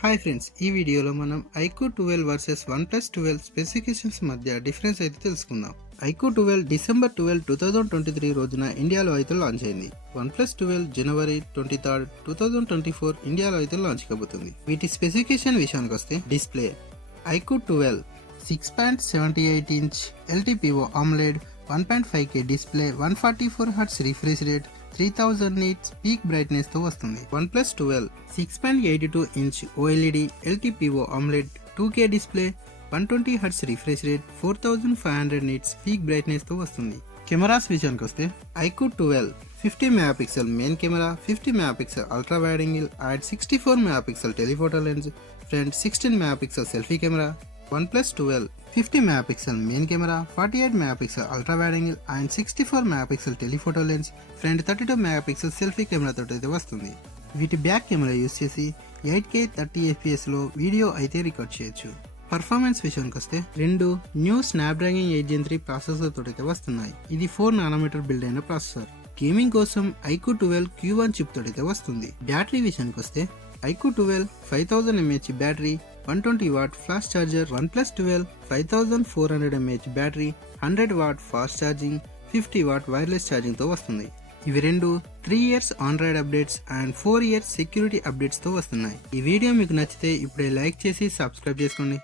Hi friends, ఈ వీడియోలో మనం IQOO 12 వర్సెస్ OnePlus 12 స్పెసిఫికేషన్స్ మధ్య డిఫరెన్స్ అయితే తెలుసుకుందాం. IQOO 12 డిసెంబర్ 12, 2023 రోజున ఇండియాలో అయితే లాంచ్ అయింది. OnePlus 12 జనవరి 23, 2024 ఇండియాలో అయితే లాంచ్ కాబోతుంది. వీటి స్పెసిఫికేషన్ విషయానికి వస్తే display IQOO 12 6.78 inch LTPO AMOLED 1.5K display, 144Hz refresh rate, 3000 nits peak brightness తో వస్తుంది. OnePlus 12 6.82 inch OLED LTPO AMOLED 2K display, 120Hz refresh rate, 4500 nits peak brightness తో వస్తుంది. కెమెరాస్ విషయానికి వస్తే IQOO 12 50 megapixel main camera, 50 megapixel ultra wide angle and 64 megapixel telephoto lens, front 16 megapixel selfie camera. OnePlus 12 50 megapixel main camera, 48 megapixel ultra wide angle and 64 megapixel telephoto lens, front 32 megapixel selfie కెమెరాతో అయితే వస్తుంది. వీటి back camera use చేసి 8K 30fps లో video అయితే record చేయొచ్చు. Performance విషయానికి వస్తే రెండు న్యూ స్నాప్డ్రాగన్ 8 Gen 3 ప్రాసెసర్ తోటి అయితే వస్తున్నాయి. ఇది 4 నానోమీటర్ బిల్డ్ అయిన ప్రాసెసర్. గేమింగ్ కోసం IQOO 12 Q1 చిప్ తోటి అయితే వస్తుంది. బ్యాటరీ విషయానికి వస్తే IQOO 12 5000 mAh battery, 120 what flash charger. OnePlus 12 5400 mAh battery, 100 watt fast charging, 50 what wireless charging తో వస్తుంది. ఇవి రెండు 3 years Android updates and 4 years security updates తో వస్తున్నాయి. ఈ వీడియో మీకు నచ్చితే ఇప్పుడే లైక్ చేసి సబ్స్క్రైబ్ చేసుకోండి.